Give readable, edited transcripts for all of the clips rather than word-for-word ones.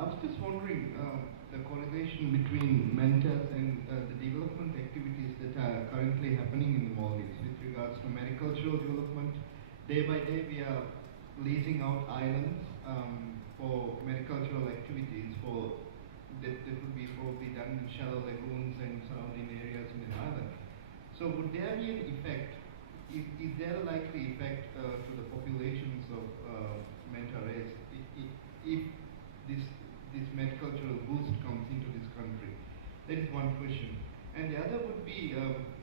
I was just wondering the correlation between Mantas and the development activities that are currently happening in the Maldives with regards to maricultural development. Day by day, we are leasing out islands for maricultural activities that would be probably done in shallow lagoons and surrounding areas in an island. So would there be an effect? Is there a likely effect to the populations of manta rays if this maricultural boost comes into this country? That is one question. And the other would be,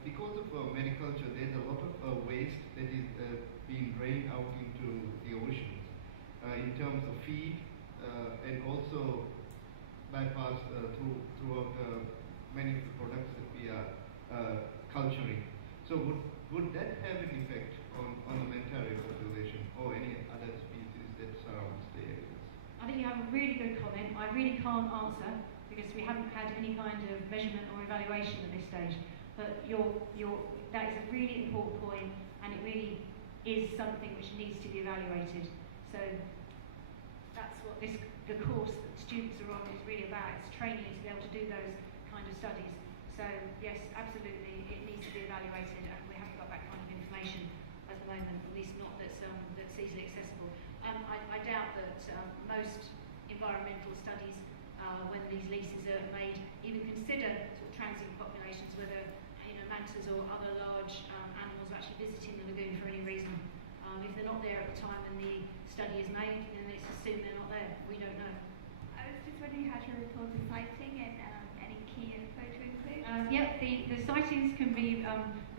because of mariculture, there's a lot of waste that is being drained out into the oceans in terms of feed and also bypass throughout many of the products that we are culturing. So would that have an effect on the manta ray population or any other species that surrounds the areas? I think you have a really good comment. I really can't answer because we haven't had any kind of measurement or evaluation at this stage. But that is a really important point, and it really is something which needs to be evaluated. So that's what the course that students are on is really about. It's training to be able to do those kind of studies. So yes, absolutely, it needs to be evaluated, and we haven't got that kind of information at the moment, at least not that's easily accessible. I doubt that most environmental studies, when these leases are made, even consider sort of transient populations, whether mantas or other large animals are actually visiting the lagoon for any reason. If they're not there at the time when the study is made, then it's assumed they're not there. We don't know. I was just wondering how to report the sighting and any key info to include. The sightings can be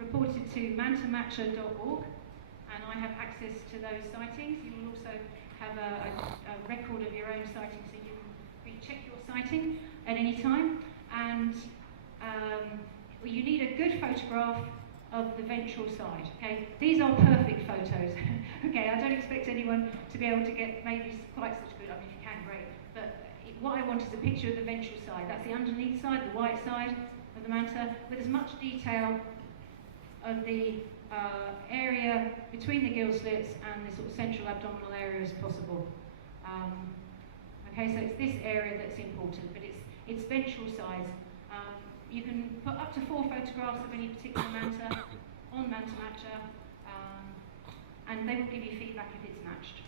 reported to mantamatcher.org, and I have access to those sightings. You will also have a record of your own sighting, so you can recheck your sighting at any time. And you need a good photograph of the ventral side. Okay, these are perfect photos. Okay, I don't expect anyone to be able to get maybe quite such good. I mean, if you can, great. But what I want is a picture of the ventral side. That's the underneath side, the white side of the manta, with as much detail of the area between the gill slits and the sort of central abdominal area as possible. Okay, so it's this area that's important, but it's ventral size. You can put up to 4 photographs of any particular manta on MantaMatcher, and they will give you feedback if it's matched.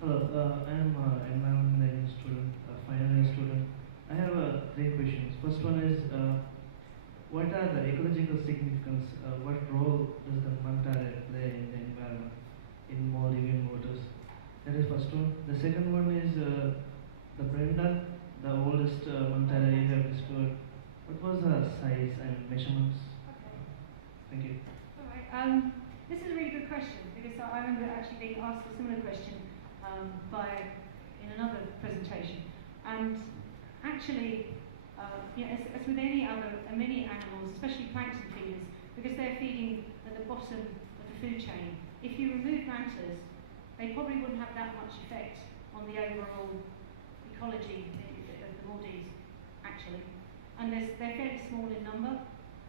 Hello, I am an environmental engineering student, a final year student. I have 3 questions. First one is, what are the ecological significance? What role does the manta ray play in the environment in Maldivian waters? That is first one. The second one is the Brenda, the oldest manta ray you have discovered. What was the size and measurements? Okay. Thank you. All right. This is a really good question because I remember actually being asked a similar question in another presentation. And actually, as with many animals, especially plankton feeders, because they're feeding at the bottom of the food chain, if you remove mantas, they probably wouldn't have that much effect on the overall ecology of the Maldives, actually. And they're fairly small in number.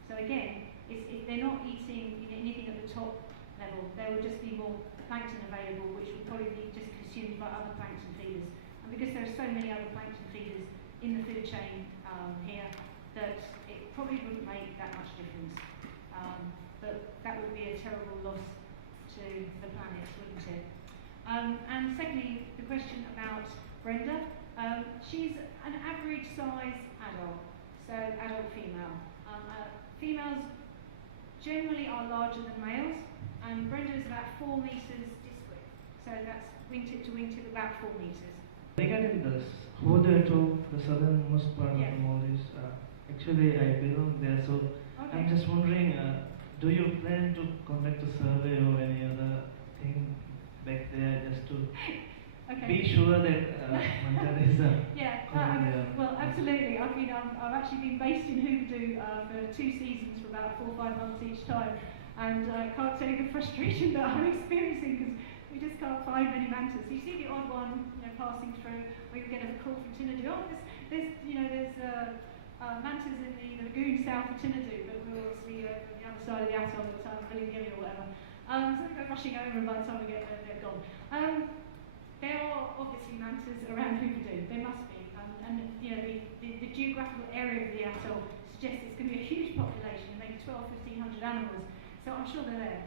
So again, they're not eating anything at the top level. There would just be more plankton available, which would probably be just consumed by other plankton feeders. And because there are so many other plankton feeders in the food chain here, that it probably wouldn't make that much difference. But that would be a terrible loss to the planet, wouldn't it? And secondly, the question about Brenda. She's an average size adult, so adult female. Females generally are larger than males, and Brenda is about 4 meters disc width, so that's wingtip to wingtip about 4 meters. Regarding this, Hodeto, the southernmost part Yes. of the Maldives, actually I belong there, so Okay. I'm just wondering, do you plan to conduct a survey or any other thing back there just to Okay. be sure that manta rays are common there? Well, absolutely. I've actually been based in Hoodoo for 2 seasons for about 4 or 5 months each time, and I can't tell you the frustration that I'm experiencing because we just can't find many mantas. You see the odd one, passing through. We get a call from Tinadu. Oh, there's mantas in the lagoon south of Tinadu, but we're obviously on the other side of the atoll at the time, Billy or whatever. So we go rushing over, and by the time we get there, they're gone. there are obviously mantas around Hooperdoo. There must be. And you know, the geographical area of the atoll suggests it's going to be a huge population, maybe 1,200, 1,500 animals. So I'm sure they're there.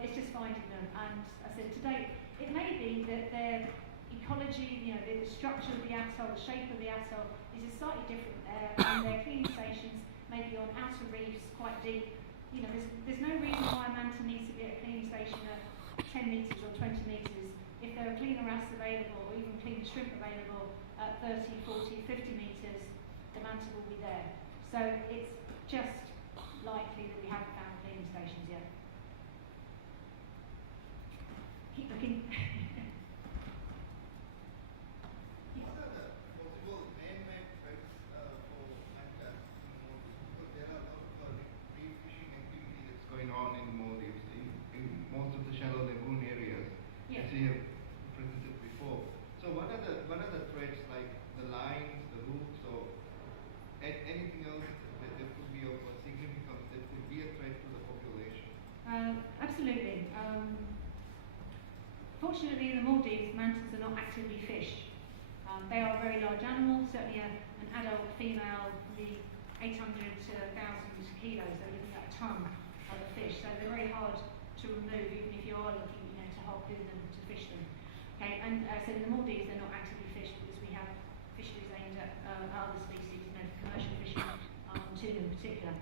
It's just finding them. And I said to date, it may be that their ecology, you know, the structure of the atoll, the shape of the atoll is slightly different there, and their cleaning stations may be on outer reefs, quite deep. You know, there's no reason why a manta needs to be at a cleaning station at 10 metres or 20 metres. If there are cleaner wrasse available, or even cleaner shrimp available at 30, 40, 50 metres, the manta will be there. So it's just likely that we haven't found cleaning stations yet. Keep looking. What are the possible man-made threats for mantas in Maldives? Because there are a lot of reef fishing activity that's going on in Maldives, in most of the shallow lagoon areas, Yes. as we have presented before. So what are the threats, like the lines, the hooks, or anything else that could be of significance that could be a threat to the population? Absolutely. Fortunately, in the Maldives, mantas are not actively fished. They are very large animals, certainly an adult female can be 800 to 1,000 kilos, so looking at a ton of a fish. So they're very hard to remove, even if you are looking, you know, to harpoon them, to fish them. Okay, and so in the Maldives, they're not actively fished because we have fisheries aimed at other species, you know, commercial fishing, tuna in particular.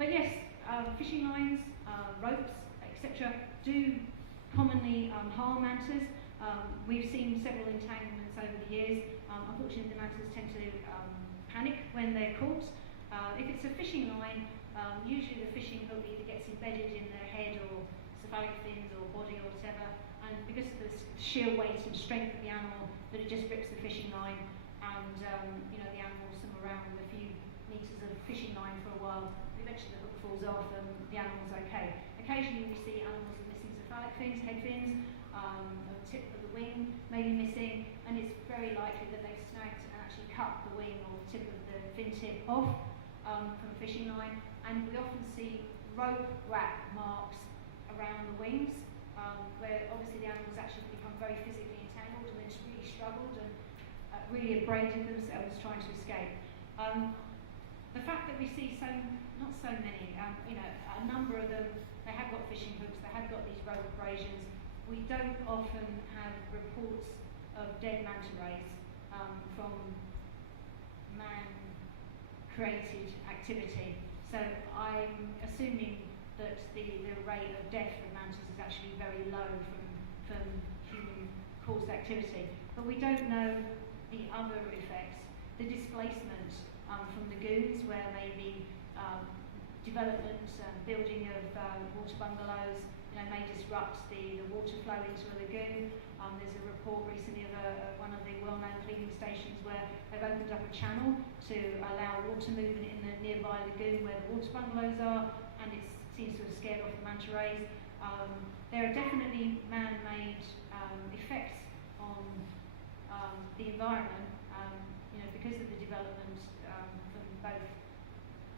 But yes, fishing lines, ropes, etc., do commonly harm mantas. We've seen several entanglements over the years. Unfortunately, the mantas tend to panic when they're caught. If it's a fishing line, usually the fishing hook either gets embedded in their head or cephalic fins or body or whatever, and because of the sheer weight and strength of the animal, that it just rips the fishing line, and you know, the animal will swim around with a few metres of fishing line for a while. Eventually the hook falls off and the animal's okay. Occasionally we see animals with missing cephalic fins, head fins, the tip of the wing may be missing, and it's very likely that they've snagged and actually cut the wing or the tip of the fin tip off from a fishing line. And we often see rope wrap marks around the wings, where obviously the animals actually become very physically entangled and then really struggled and really abraded themselves trying to escape. The fact that we see not so many, you know, a number of them, they have got fishing hooks, they have got these rope abrasions. We don't often have reports of dead manta rays from man-created activity. So I'm assuming that the rate of death of mantas is actually very low from human-caused activity. But we don't know the other effects, the displacement from lagoons, where maybe development and building of water bungalows, you know, may disrupt the water flow into a lagoon. There's a report recently of one of the well-known cleaning stations where they've opened up a channel to allow water movement in the nearby lagoon where the water bungalows are, and it seems to have scared off the manta rays. There are definitely man-made effects on the environment, you know, because of the development from both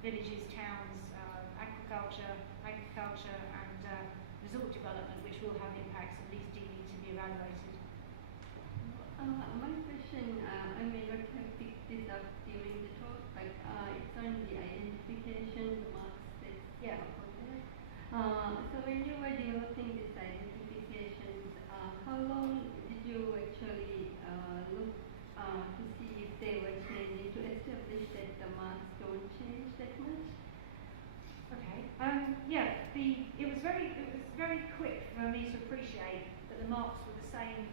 villages, towns, agriculture, and resort development, which will have impacts, and these do need to be evaluated. One question, I may not have picked this up during the talk, but it's on the identification marks that Yeah. on there. So when you were developing these identifications, how long did you actually look to see if they were changing, to establish that the marks don't change that much? Okay. Yeah. It was very quick for me to appreciate that the marks were the same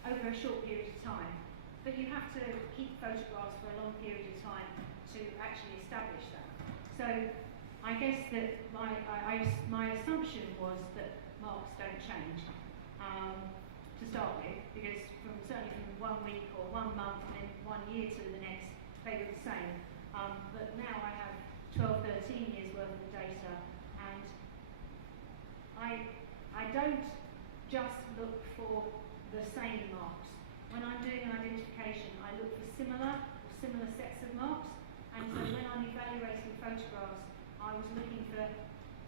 over a short period of time. But you have to keep photographs for a long period of time to actually establish that. So I guess that my assumption was that marks don't change to start with, because certainly from 1 week or 1 month and then 1 year to the next, they were the same. But now I have 12, 13 years worth of data, and I don't just look for the same marks. When I'm doing an identification, I look for similar sets of marks, and so when I'm evaluating photographs, I was looking for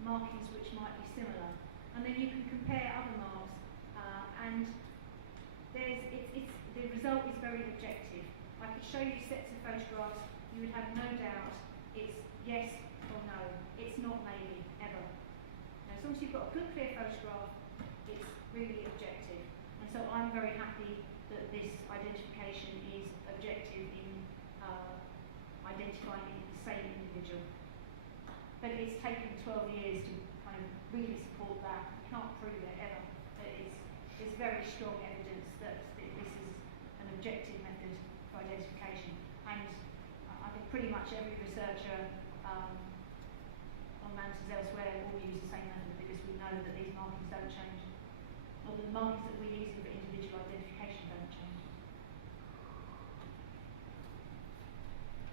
markings which might be similar. And then you can compare other marks And the result is very objective. I could show you sets of photographs, you would have no doubt it's yes or no. It's not maybe, ever. Now, as long as you've got a good clear photograph, it's really objective. And so I'm very happy that this identification is objective in identifying the same individual. But it's taken 12 years to kind of really support that. You can't prove it ever. But there's very strong evidence that this is an objective method for identification. And I think pretty much every researcher on mantas elsewhere will use the same method because we know that these markings don't change. Or the markings that we're using for individual identification don't change.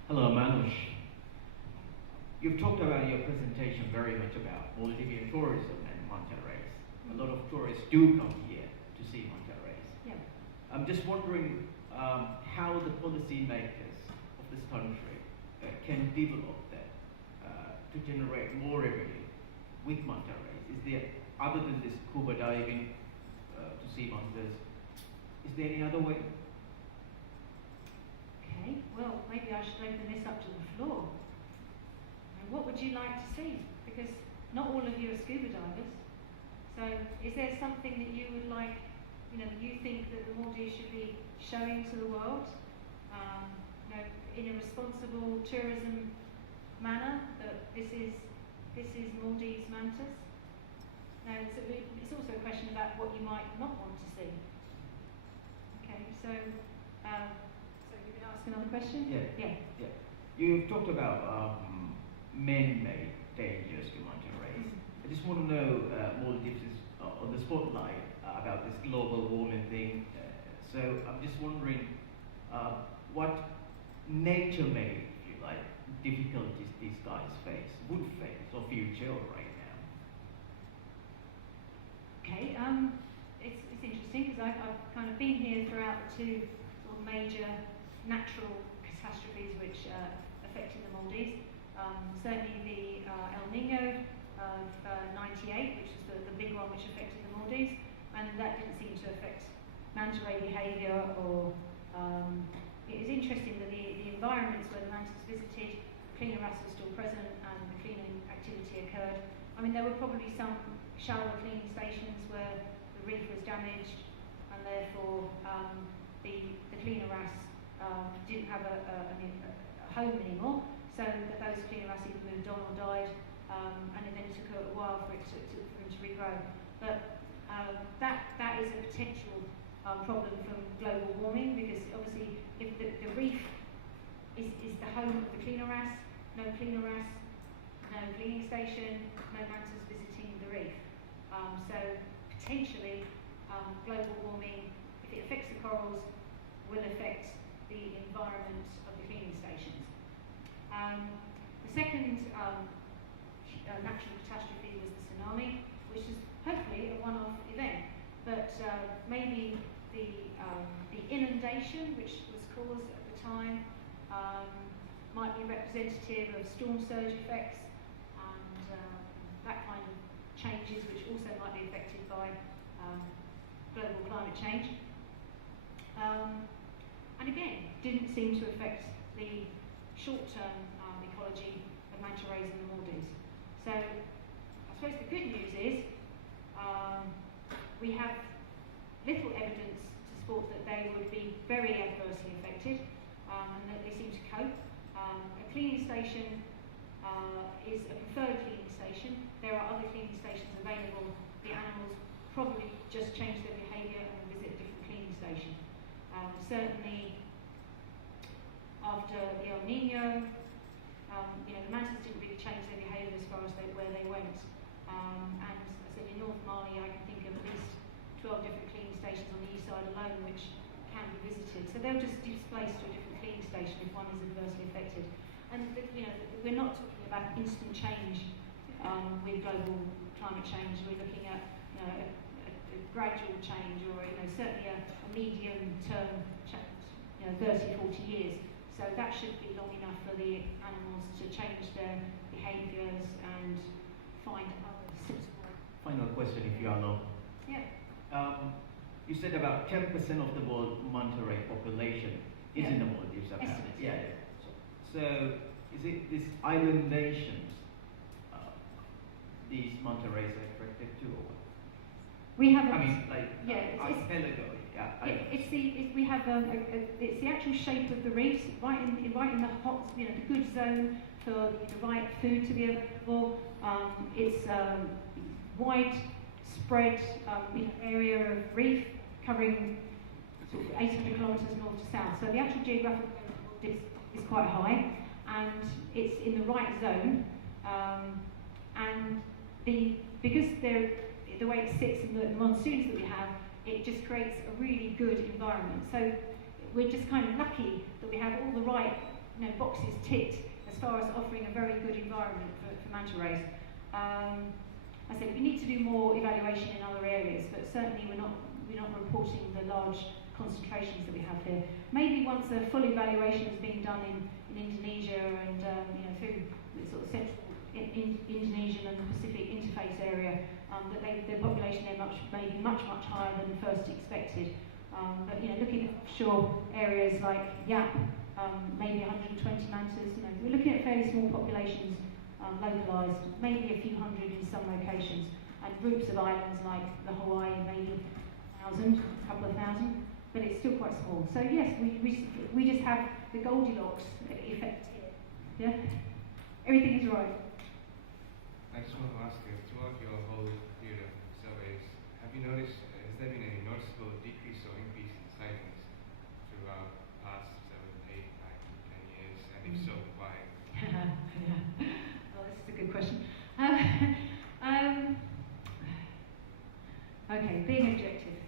Hello, Manush. You've talked about in your presentation very much about Maldivian tourism and manta rays. A lot of tourists do come here to see manta rays. Yeah. I'm just wondering how the policymakers of this country can develop that to generate more revenue with manta rays. Is there, other than this scuba diving to see mantas, is there any other way? Okay, well, maybe I should open this up to the floor. And what would you like to see? Because not all of you are scuba divers. So is there something that you would like, you think that the Maldives should be showing to the world, in a responsible tourism manner, that this is Maldives mantas? Now, it's also a question about what you might not want to see. Okay, so you can ask another question? Yeah. You've talked about man-made dangers to manta rays. I just want to know Maldives is on the spotlight about this global warming thing. So I'm just wondering what nature-made, if you like, difficulties these guys would face, or future or right now. Okay, it's interesting because I've kind of been here throughout the two sort of major natural catastrophes which affected the Maldives. Certainly the El Nino of '98, which was the big one which affected the Maldives, and that didn't seem to affect manta ray behaviour or it is interesting that the environments where the mantas visited, cleaner wrasse was still present and the cleaning activity occurred. I mean, there were probably some shallow cleaning stations where the reef was damaged and therefore the cleaner wrasse didn't have a home anymore, so that those cleaner wrasse either moved on or died, and then it took a while for it to regrow. But that is a potential problem from global warming, because obviously if the reef is the home of the cleaner wrasse, no cleaner wrasse, no cleaning station, no mantas visiting the reef. So potentially global warming, if it affects the corals, will affect the environment of the cleaning stations. The second natural catastrophe was the tsunami, which is hopefully a one-off event, but maybe the inundation which was caused at the time might be representative of storm surge effects and that kind of changes which also might be affected by global climate change. And again, didn't seem to affect the short-term ecology of manta rays in the Maldives. So I suppose the good news is we have little evidence to support that they would be very adversely affected and that they seem to cope. A cleaning station is a preferred cleaning station. There are other cleaning stations available. The animals probably just change their behaviour and visit a different cleaning station. Certainly after the El Nino, the mantas didn't really change their behaviour as far as where they went. And I said in North Mali I can think of at least 12 different cleaning stations on the east side alone which can be visited. So they'll just displace to a different cleaning station if one is adversely affected. And we're not talking about instant change with global climate change. We're looking at a gradual change, or certainly a medium term change, 30, 40 years. So that should be long enough for the animals to change their behaviours and find other suitable. Final question, if you allow. Yeah. You said about 10% of the world manta ray population is in the Maldives, apparently. Estimates. Yeah. So, is it these island nations, these manta rays are attracted to, or what? We have a, I mean, like archipelago. we have it's the actual shape of the reefs, right in the hot, the good zone for the right food to be available. It's widespread area of reef covering sort of 800 kilometres north to south. So the actual geographical area is quite high, and it's in the right zone. And because the way it sits in the monsoons that we have, it just creates a really good environment. So we're just kind of lucky that we have all the right boxes ticked as far as offering a very good environment for manta rays. I said we need to do more evaluation in other areas, but certainly we're not reporting the large concentrations that we have here. Maybe once a full evaluation has been done in Indonesia and through the sort of central Indonesian and Pacific interface area, that the population there may be much higher than first expected. But looking at offshore areas like Yap, maybe 120 mantas. We're looking at fairly small populations, localised, maybe a few hundred in some locations, and groups of islands like the Hawaii, maybe 1,000, a couple of thousand, but it's still quite small. So yes, we just have the Goldilocks effect here. Yeah, everything is right. I just want to ask you, throughout your whole period of surveys, have you noticed, has there been any noticeable decrease or increase in sightings throughout past 7, 8, 9, 10 years? And if so, why? Yeah. Well, this is a good question. Okay, being objective.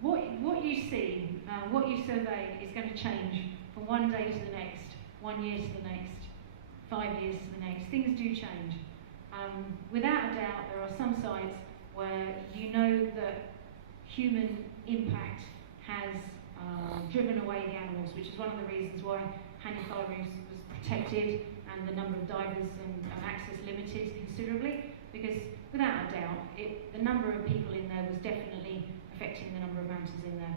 What you see, what you survey is going to change from one day to the next, 1 year to the next, 5 years to the next. Things do change. Without a doubt, there are some sites where that human impact has driven away the animals, which is one of the reasons why Hanifari was protected and the number of divers and access limited considerably, because without a doubt, the number of people in there was definitely affecting the number of mantas in there.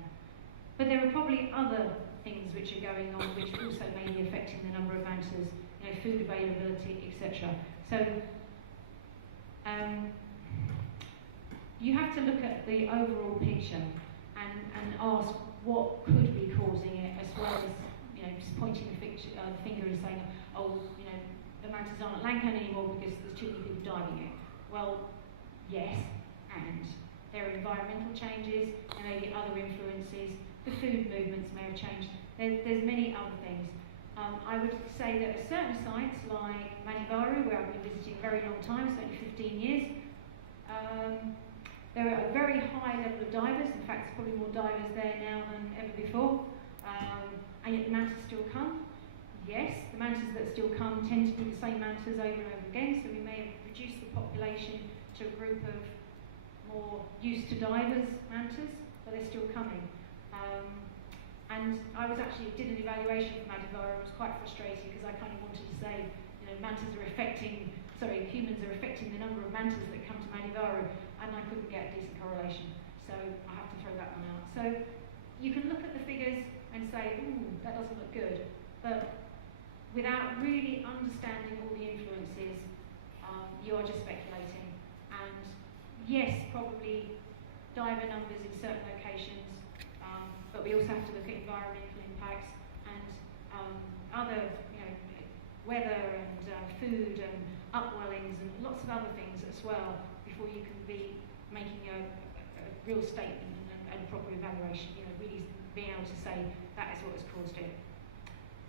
But there are probably other things which are going on which also may be affecting the number of mantas, food availability, etc. So you have to look at the overall picture and ask what could be causing it, as well as just pointing the finger and saying, the mantas aren't Lankan anymore because there's too many people diving it. Well, yes, and there are environmental changes, there may be other influences, the food movements may have changed, there's many other things. I would say that at certain sites like Manivaru, where I've been visiting a very long time, certainly 15 years, there are a very high level of divers. In fact, there's probably more divers there now than ever before. And yet the mantas still come. Yes, the mantas that still come tend to be the same mantas over and over again, so we may have reduced the population to a group of more used to divers mantas, but they're still coming. And I did an evaluation for Madivar. I was quite frustrated because I kind of wanted to say, humans are affecting the number of mantas that come to Madivar, and I couldn't get a decent correlation. So I have to throw that one out. So you can look at the figures and say, that doesn't look good. But without really understanding all the influences, you are just speculating. And yes, probably diver numbers in certain locations, but we also have to look at environmental impacts and other, weather and food and upwellings and lots of other things as well before you can be making a real statement and a proper evaluation. Really being able to say that is what has caused it.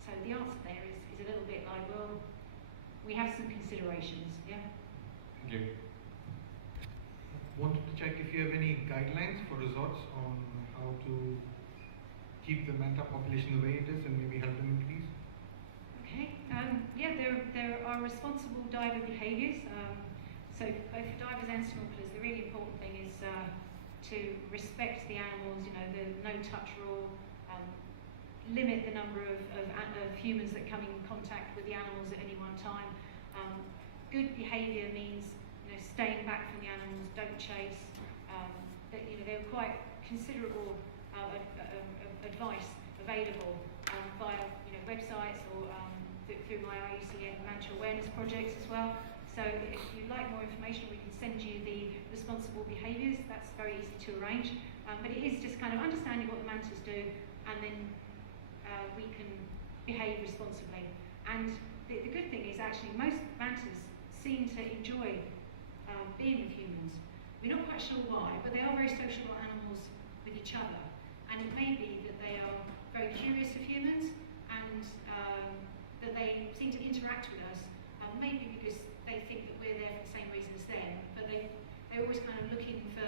So the answer there is a little bit like, well, we have some considerations. Yeah. Thank you. Wanted to check if you have any guidelines for resorts on how to keep the manta population the way it is and maybe help them increase? Okay. There are responsible diver behaviours. So both for divers and snorkelers, the really important thing is to respect the animals. The no-touch rule. Limit the number of humans that come in contact with the animals at any one time. Good behaviour means staying back from the animals, don't chase. That, you know, there were quite considerable advice available via, you know, websites or through my IUCN Manta awareness projects as well. So if you'd like more information, we can send you the responsible behaviours. That's very easy to arrange. But it is just kind of understanding what the mantas do, and then we can behave responsibly. And the good thing is actually most mantas seem to enjoy being with humans. We're not quite sure why, but they are very social animals with each other. And it may be that they are very curious of humans, and that they seem to interact with us, maybe because they think that we're there for the same reason as them, but they're always kind of looking for,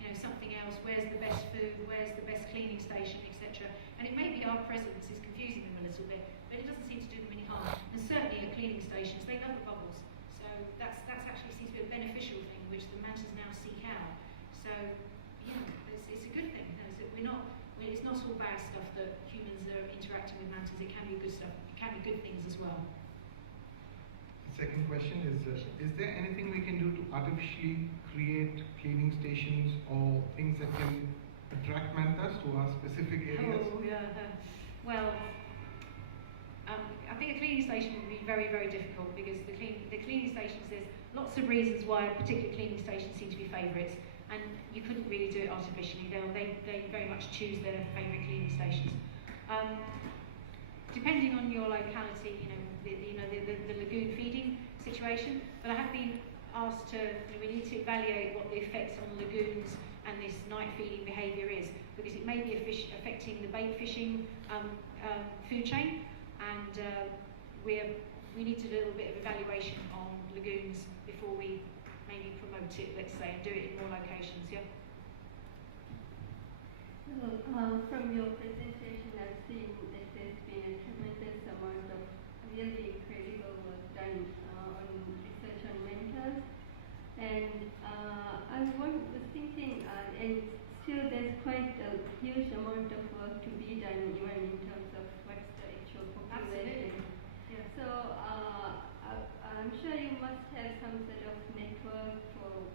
you know, something else. Where's the best food? Where's the best cleaning station, etc. And it may be our presence is confusing them a little bit, but it doesn't seem to do them any harm. And certainly at cleaning stations, they love the bubbles. So that's actually seems to be a beneficial thing, which the mantas now seek out. So yeah, it's a good thing. You know, so it's not all bad stuff that humans are interacting with mantas. It can be good stuff. It can be good things as well. Second question is there anything we can do to artificially create cleaning stations or things that can attract mantas to our specific areas? Oh, yeah. Well, I think a cleaning station would be very, very difficult, because the cleaning stations, there's lots of reasons why particular cleaning stations seem to be favourites, and you couldn't really do it artificially. They very much choose their favourite cleaning stations. Depending on your locality, the lagoon feeding situation, but I have been asked to, we need to evaluate what the effects on lagoons and this night feeding behaviour is, because it may be affecting the bait fishing food chain, and we need to do a little bit of evaluation on lagoons before we maybe promote it, let's say, and do it in more locations, yeah? So, from your presentation, I've seen that there's been a tremendous amount of really incredible work done on research on mantas, and I was thinking, and still there's quite a huge amount of work to be done, even in terms of what's the actual population. Yeah. So I'm sure you must have some sort of network for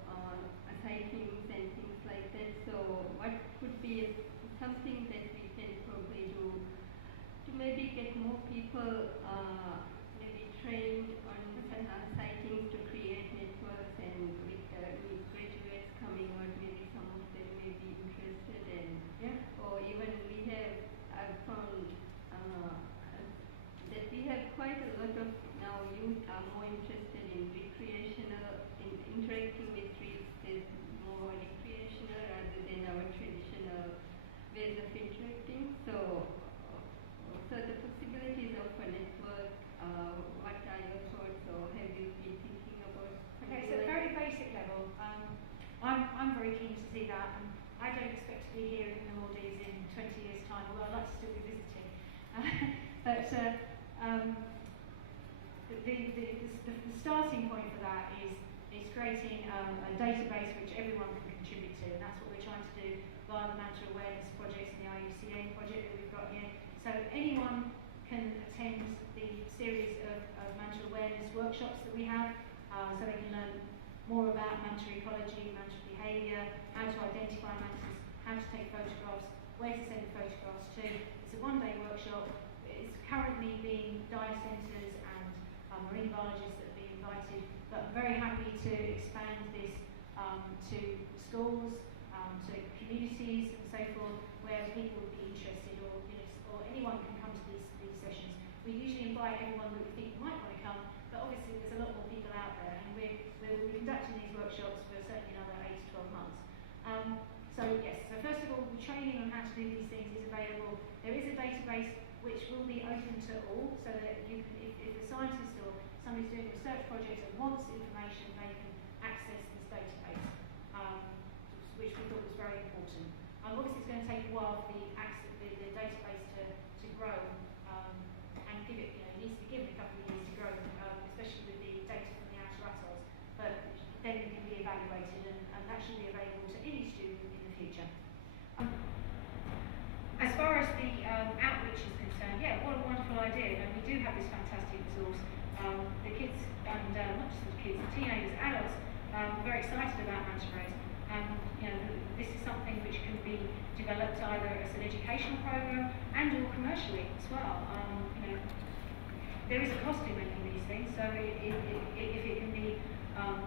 sightings and things like that. So what could be something that we can probably do to maybe get more people maybe trained on sightings, to create networks, and with graduates coming out, maybe some of them may be interested, and or even I've found that we have quite a lot of now youth are more interested in recreational, in interacting with trees. There's more recreational rather than our traditional ways of interacting. So the possibilities of a network, what are your thoughts, or have you been thinking about? Okay, so at a very basic level, I'm very keen to see that, and I don't expect to be here in the Maldives in 20 years' time, although I'd like to still be visiting. But the starting point for that is creating a database which everyone can contribute to, and that's what we're trying to do via the Manta awareness projects and the IUCN project that we've got here. So anyone can attend the series of Manta awareness workshops that we have, so they can learn more about manta ecology, manta behaviour, how to identify mantas, how to take photographs, where to send the photographs to. It's a one-day workshop. It's currently being dive centres and marine biologists that have been invited, but I'm very happy to expand this to schools, to communities and so forth, where people would be interested, or anyone can come to these sessions. We usually invite everyone that we think might want to come, but obviously there's a lot more people out there, and we'll be conducting these workshops for certainly another 8 to 12 months. So yes, so first of all, the training on how to do these things is available. There is a database which will be open to all, so that you can, if a scientist or somebody's doing a research project and wants information, they can access this database, which we thought was very important. Obviously, it's going to take a while for the database to grow, and give it, it needs to be given a couple of years to grow, especially with the data from the outer atolls. But then it can be evaluated, and that should be available to any student in the future. As far as the outreach is concerned, yeah, what a wonderful idea. And we do have this fantastic resource. The kids, and not just the kids, the teenagers, adults, very excited about manta rays. And this is something which can be developed either as an educational program and or commercially as well. There is a cost in making these things, so if it can be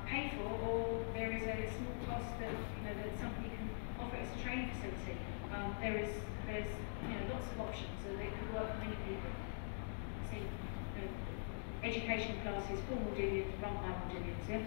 paid for, or there is a small cost that that somebody can offer as a training facility. There's lots of options, and it could work for many people. See, education classes for Maldivians, run by Maldivians, yeah.